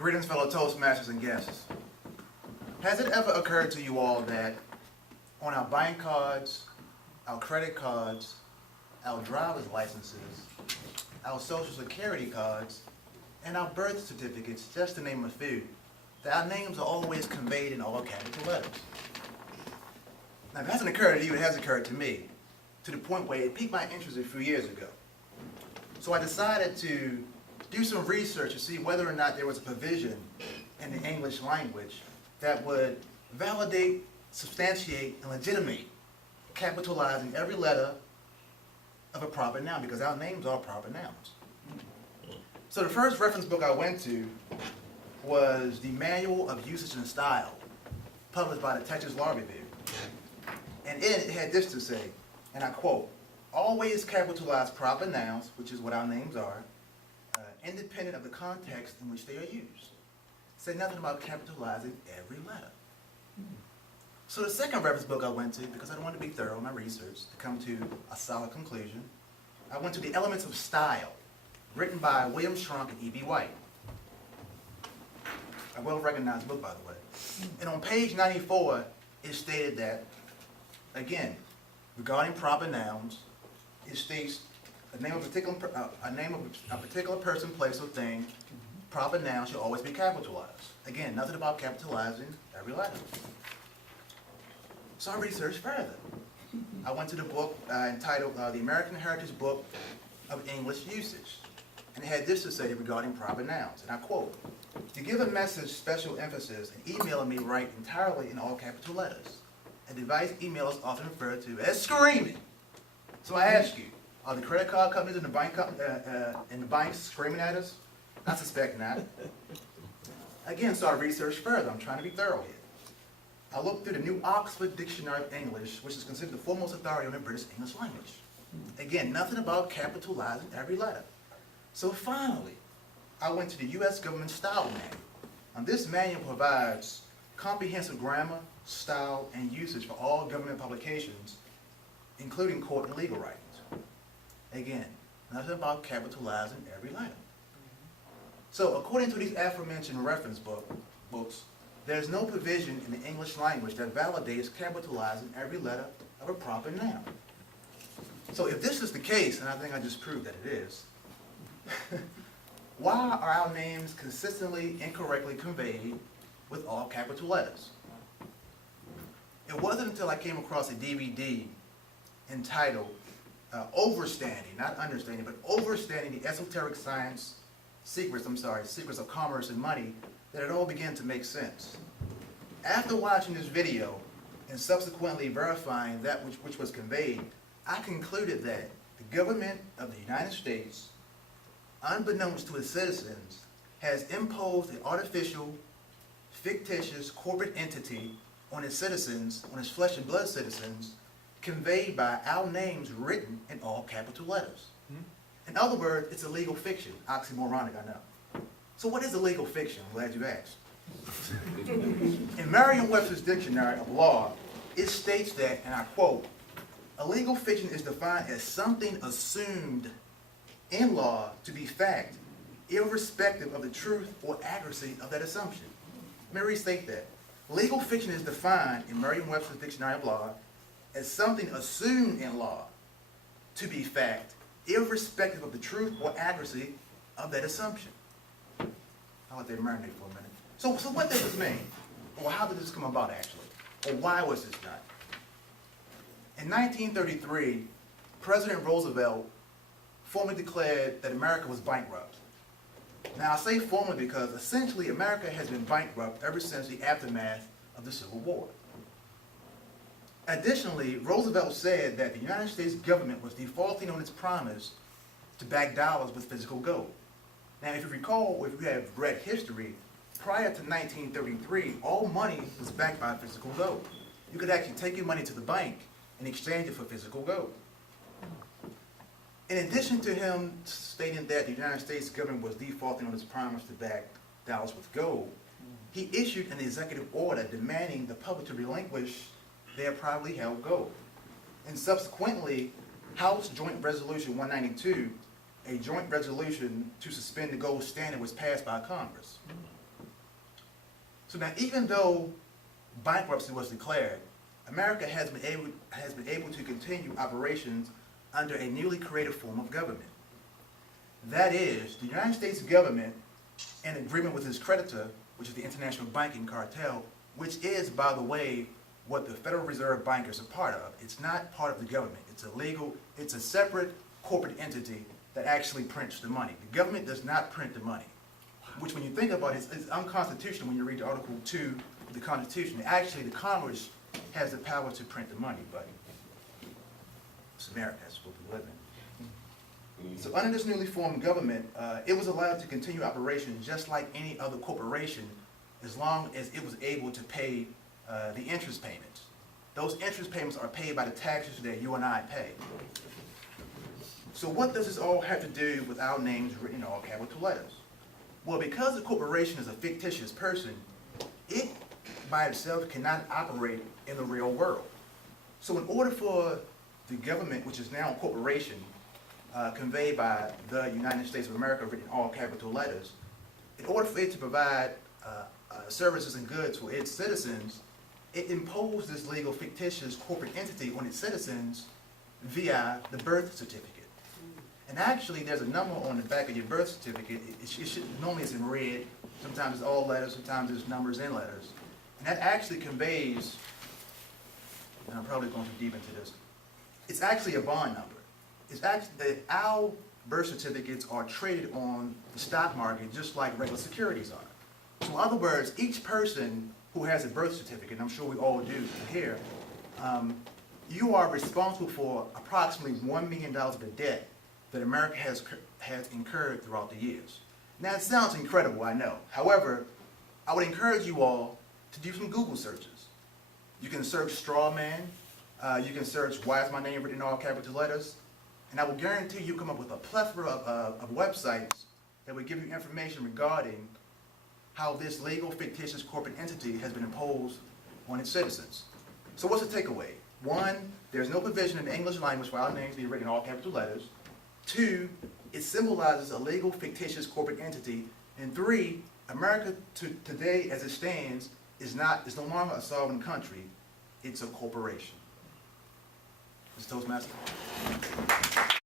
Greetings, fellow Toastmasters and guests. Has it ever occurred to you all that on our bank cards, our credit cards, our driver's licenses, our social security cards, and our birth certificates, just to name a few, that our names are always conveyed in all capital letters? Now, if it hasn't occurred to you, it has occurred to me, to the point where it piqued my interest a few years ago. So I decided to do some research to see whether or not there was a provision in the English language that would validate, substantiate, and legitimate capitalizing every letter of a proper noun, because our names are proper nouns. So the first reference book I went to was the Manual of Usage and Style, published by the Texas Law Review. And in it had this to say, and I quote, "Always capitalize proper nouns," which is what our names are, independent of the context in which they are used. Say nothing about capitalizing every letter. So the second reference book I went to, because I wanted to be thorough in my research to come to a solid conclusion, I went to The Elements of Style, written by William Strunk and E.B. White. A well-recognized book, by the way. And on page 94, it stated that, again, regarding proper nouns, it states a name of a particular person, place, or thing. Proper nouns should always be capitalized. Again, nothing about capitalizing every letter. So I researched further. I went to the book entitled The American Heritage Book of English Usage. And it had this to say regarding proper nouns, and I quote, "To give a message special emphasis, an emailer may write entirely in all capital letters. A device email is often referred to as screaming." So I ask you, are the credit card companies and the banks screaming at us? I suspect not. Again, so I researched further. I'm trying to be thorough here. I looked through the New Oxford Dictionary of English, which is considered the foremost authority on the British English language. Again, nothing about capitalizing every letter. So finally, I went to the U.S. Government Style Manual. And this manual provides comprehensive grammar, style, and usage for all government publications, including court and legal writings. Again, nothing about capitalizing every letter. So according to these aforementioned reference books, there's no provision in the English language that validates capitalizing every letter of a proper noun. So if this is the case, and I think I just proved that it is, why are our names consistently incorrectly conveyed with all capital letters? It wasn't until I came across a DVD entitled Overstanding, not Understanding, but Overstanding the Esoteric Secrets of Commerce and Money, that it all began to make sense. After watching this video and subsequently verifying that which was conveyed, I concluded that the government of the United States, unbeknownst to its citizens, has imposed an artificial, fictitious corporate entity on its citizens, on its flesh and blood citizens, conveyed by our names written in all capital letters. In other words, it's a legal fiction. Oxymoronic, I know. So what is a legal fiction? I'm glad you asked. In Merriam-Webster's Dictionary of Law, it states that, and I quote, "A legal fiction is defined as something assumed in law to be fact, irrespective of the truth or accuracy of that assumption." Let me restate that. Legal fiction is defined in Merriam-Webster's Dictionary of Law as something assumed in law to be fact, irrespective of the truth or accuracy of that assumption. I'll let that marinate for a minute. So what does this mean? Or how did this come about, actually? Or why was this done? In 1933, President Roosevelt formally declared that America was bankrupt. Now, I say formally because essentially America has been bankrupt ever since the aftermath of the Civil War. Additionally, Roosevelt said that the United States government was defaulting on its promise to back dollars with physical gold. Now, if you recall, or if you have read history, prior to 1933, all money was backed by physical gold. You could actually take your money to the bank and exchange it for physical gold. In addition to him stating that the United States government was defaulting on its promise to back dollars with gold, he issued an executive order demanding the public to relinquish their privately held gold. And subsequently, House Joint Resolution 192, a joint resolution to suspend the gold standard, was passed by Congress. So now, even though bankruptcy was declared, America has been able to continue operations under a newly created form of government. That is, the United States government, in agreement with its creditor, which is the international banking cartel, which is, by the way, what the Federal Reserve bankers are part of. It's not part of the government. It's illegal. It's a separate corporate entity that actually prints the money. The government does not print the money, which, when you think about it, it's unconstitutional when you read Article 2 of the Constitution. Actually, the Congress has the power to print the money, but it's America, that's what we live in. So under this newly formed government, it was allowed to continue operations just like any other corporation, as long as it was able to pay the interest payments. Those interest payments are paid by the taxes that you and I pay. So what does this all have to do with our names written in all capital letters? Well, because the corporation is a fictitious person, it by itself cannot operate in the real world. So in order for the government, which is now a corporation, conveyed by the United States of America, written in all capital letters, in order for it to provide services and goods for its citizens, it imposed this legal fictitious corporate entity on its citizens via the birth certificate. And actually, there's a number on the back of your birth certificate. Normally it's in red, sometimes it's all letters, sometimes it's numbers and letters. And that actually conveys, and I'm probably going too deep into this, it's actually a bond number. It's actually, our birth certificates are traded on the stock market just like regular securities are. So in other words, each person who has a birth certificate, and I'm sure we all do here, you are responsible for approximately $1 million of the debt that America has incurred throughout the years. Now, it sounds incredible, I know. However, I would encourage you all to do some Google searches. You can search straw man, you can search why is my name written in all capital letters, and I will guarantee you come up with a plethora of websites that will give you information regarding how this legal fictitious corporate entity has been imposed on its citizens. So what's the takeaway? One, there's no provision in the English language for our names to be written in all capital letters. Two, it symbolizes a legal fictitious corporate entity. And three, America today as it stands is no longer a sovereign country, it's a corporation. This is Toastmasters.